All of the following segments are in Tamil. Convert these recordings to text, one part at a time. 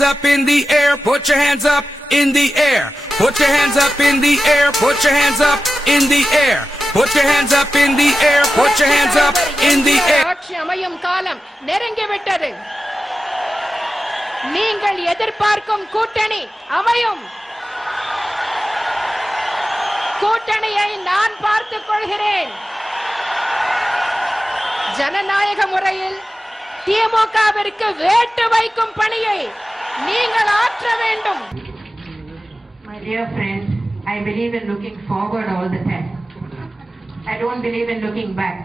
Up in the air, put your hands up in the air. Put your hands up in the air, put your hands up in the air. Put your hands up in the air, put your hands up in the air. ஆட்சி அமையும் காலம் நெருங்கிவிட்டது. நீங்கள் எதிர்பார்க்கும் கூட்டணி அமையும். கூட்டணியை நான் பார்த்துக் கொள்கிறேன். ஜனநாயக முறையில் திமுகவிற்கு வேட்டு வைக்கும் பணியை நீங்கள் ஆற்ற வேண்டும். My dear friends, I believe in looking forward all the time. I don't believe in looking back.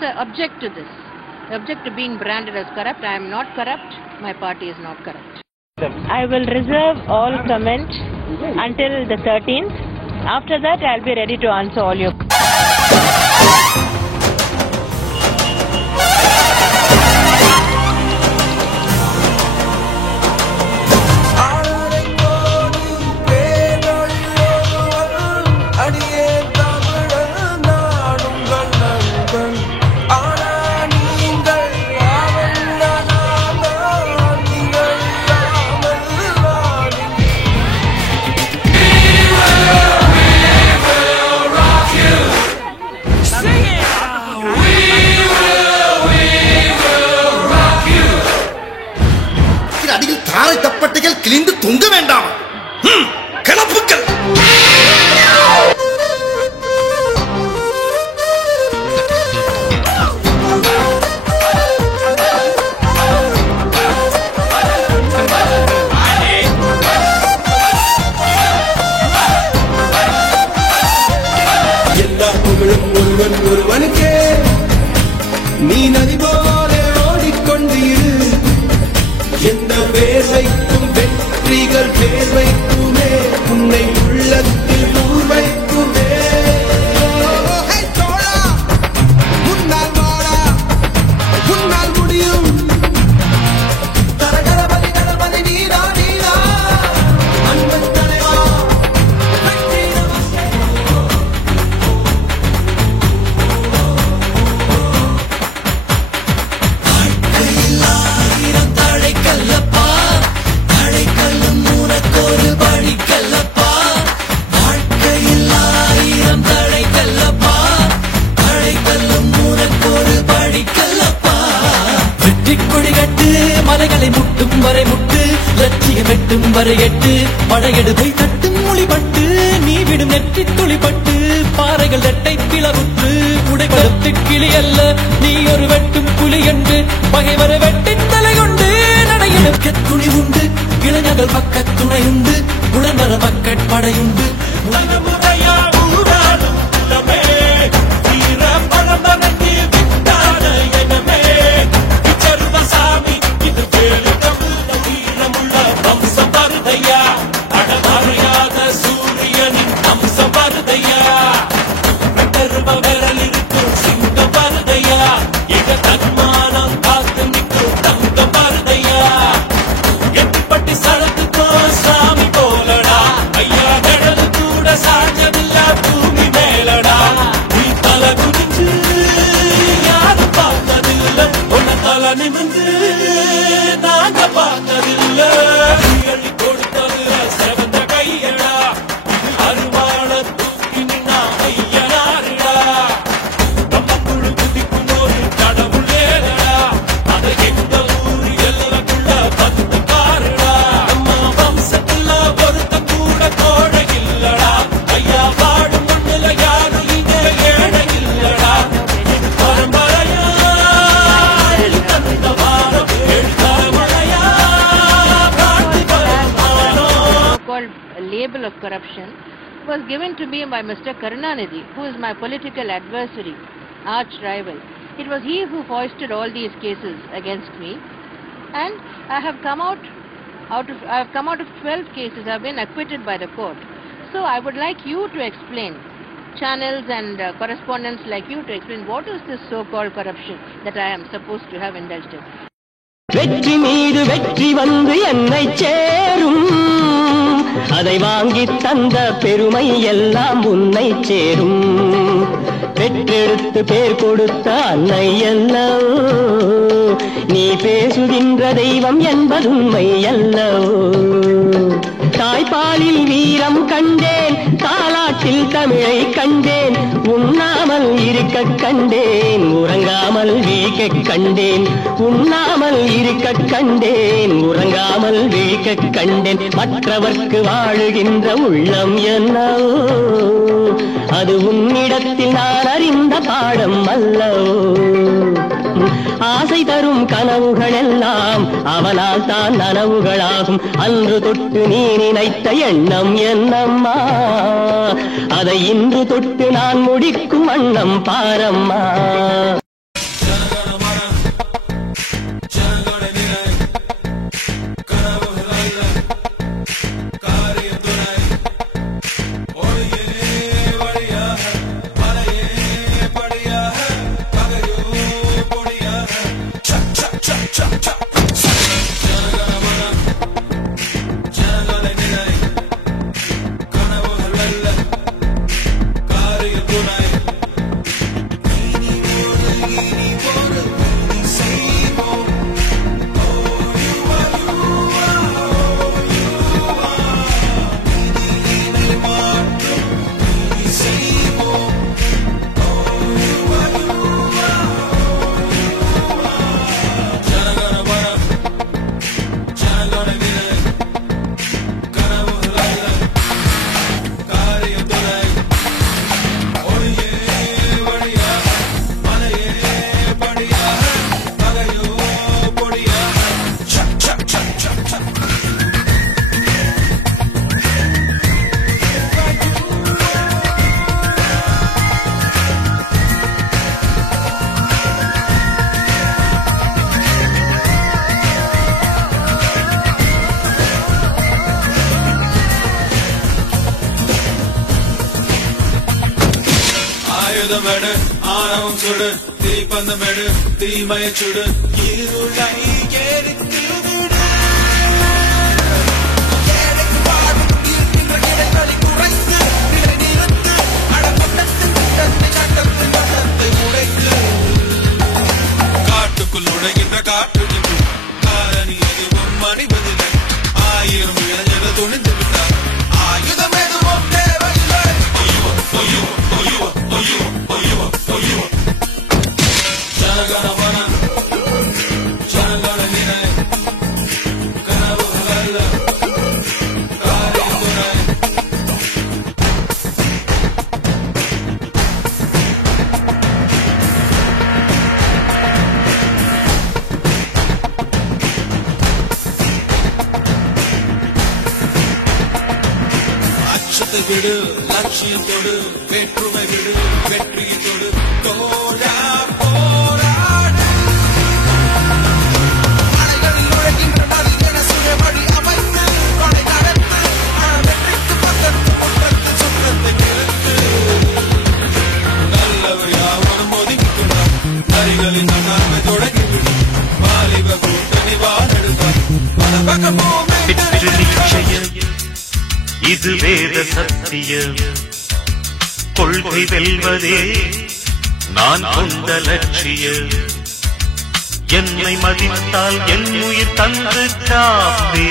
Sir, object to this. Object to being branded as corrupt. I am not corrupt. My party is not corrupt. I will reserve all comment until the 13th. After that, I'll be ready to answer all your questions. தப்பட்டைகள் கிழிந்து தொங்க வேண்டாம். கிளப்புக்கள் எல்லா புகழும் ஒருவன் ஒருவனுக்கே. நீ நதி போல ஓடிக்கொண்டீரு. எந்த வேர்வைக்கும் வெற்றிகள் வேர்வைக்குமே. உன்னை உள்ளத்தில் ஊர் வைக்குமே. முன்னால் வாழா, முன்னால் முடியும். தரகரபதி தளபதி நீரா நீரா அன்பு தலைவா. மலைகளை முட்டும் வரை முட்டு, லட்சியம் எட்டும் வரை எட்டு. படையெடுப்பை தட்டும் மொழிபட்டு, நீ விடும் நெற்றி துளிப்பட்டு. பாறைகள் ரெட்டை பிளவுற்று உடைபடுத்து கிளி அல்ல, நீ ஒரு வெட்டும் புலி என்று. பகைவரை வெட்டின் தலை கொண்டு நடையெடுக்க துணி உண்டு. இளைஞர்கள் பக்க துணையுண்டு, உடன்வர bucket படையுண்டு. Label of corruption was given to me by Mr. Karunanidhi, who is my political adversary, arch rival. It was he who foisted all these cases against me, and I have come out of 12 cases. I have been acquitted by the court. So I would like you to explain, channels and correspondents like you to explain, what is this so-called corruption that I am supposed to have indulged in. வெற்றி மீது வெற்றி வந்து என்னை சேரும், அதை வாங்கி தந்த பெருமை எல்லாம் உன்னை சேரும். பெற்றெடுத்து பேர் கொடுத்த அன்னை அல்லவோ, நீ பேசுகின்ற தெய்வம் என்பதுண்மை அல்லவோ. இருக்க கண்டேன், உறங்காமல் விழிக்க கண்டேன், உண்ணாமல் இருக்க கண்டேன், உறங்காமல் விழிக்க கண்டேன். மற்றவர்க்கு வாழுகின்ற உள்ளம் என்னவோ, அது உன்னிடத்தில் நான் அறிந்த பாடம் அல்லவோ. ஆசை தரும் கனவுகள் எல்லாம் அவனால் தான் நனவுகளாகும். அன்று தொட்டு நீ நினைத்த எண்ணம் என்னம்மா, அதை இன்று தொட்டு நான் முடிக்கும் வண்ணம் பாரம்மா. ஆணவம் சுடு தீப்பந்தமெடு தீமைய சுடு இருளை எரித்து விடு. ஏழைக்கு வாழும் இருக்கின்ற இடங்களை குறைத்து நிலை நிறுத்து அடக்கட்டத்தின் திட்டத்தை சட்டத்தின் வட்டத்தை உடைத்து காட்டுக்குள் நுழைகின்ற காட்டு காரணி எதுவும் மணிவதில்லை. ஆயிரம் இளைஞர் துணிந்து விட்டார், ஆயுதம் எதுவும் தேவையில்லை. அச்சத்தை விடு, லட்சியத்தோடு வேற்றுமை விடு, வெற்றியத்தோடு தோழா போராடு. அலைகளில் நுழைகின்ற நதில் என சுழவழி அமைத்து கொடை நடத்து வெற்றிக்கு பக்கத்து குற்றத்து சுற்றத்தை நிறுத்து. நல்லவர் யாவரும் ஒதுக்கிக்கொண்டார், நரிகளின் நன்மை தொடங்கிவிடு. வாலிப கூட்டணி வாழெடுத்தார், பல பக்கமும் இது வேத சத்தியம், கொள்கை வெல்வதே நான் கொண்ட லட்சியம். என்னை மதித்தால் என் உயிர் தந்து காப்பே,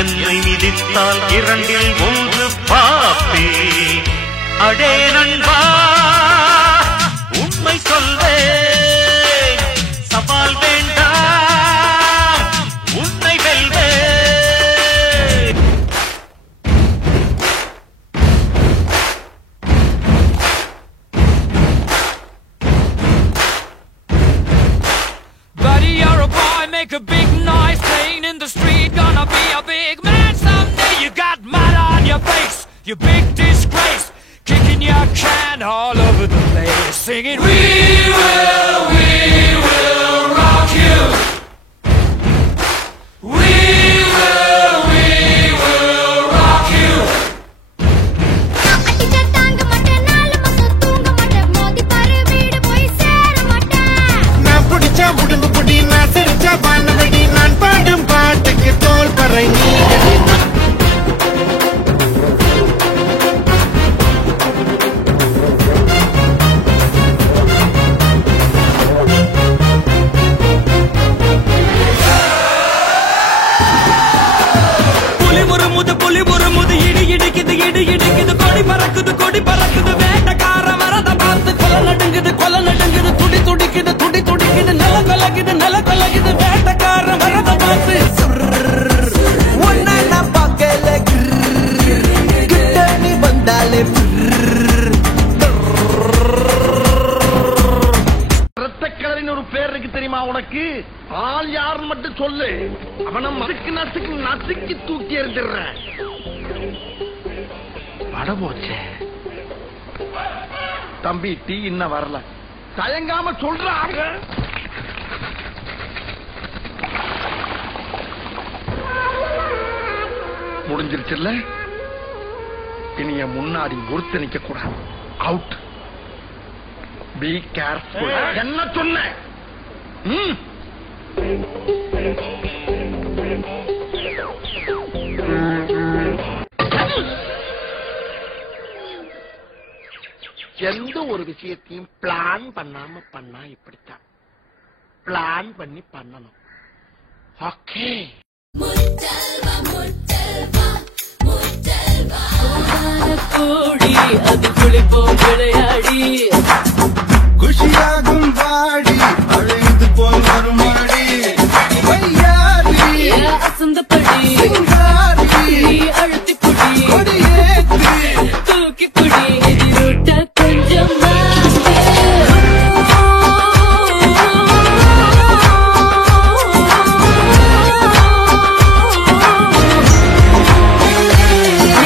என்னை மிதித்தால் இரண்டில் ஒன்று பாப்பே. அடே நண்பா உண்மை சொல்வே, சவால் வேண்டாம் உன்னை வெல்வே. Make a big noise playing in the street, gonna be a big man someday. You got mud on your face, you big disgrace, kicking your can all over the place, singing we will rock you. We will rock you. நான் பாடும் பாட்டுக்கு தோல் பறை நீ. புலி ஒரு முது இடி இடிக்குது, இடி இடிக்குது, கொடி பறக்குது, கொடி பறக்குது, வேட்டக்கார வரத இருக்கு. ஆள் யாருன்னு மட்டும் சொல்லு. அவனை மசுக்கு நசுக்கு நசுக்கி தூக்கி எறிஞ்சிடுறேன். வட போச்சே. தம்பி டீ இன்னும் வரல. தயங்காம சொல்றாங்க. முடிஞ்சிருச்சுல்ல. இனிய முன்னாடி ஒருத்த நிக்க கூடாது. அவுட். Be careful. என்ன சொன்ன? எந்த ஒரு விஷயத்தையும் பிளான் பண்ணாம பண்ணா இப்படித்தான். பிளான் பண்ணி பண்ணணும். ஓகே. கோடி அது குளிப்போம் விளையாடி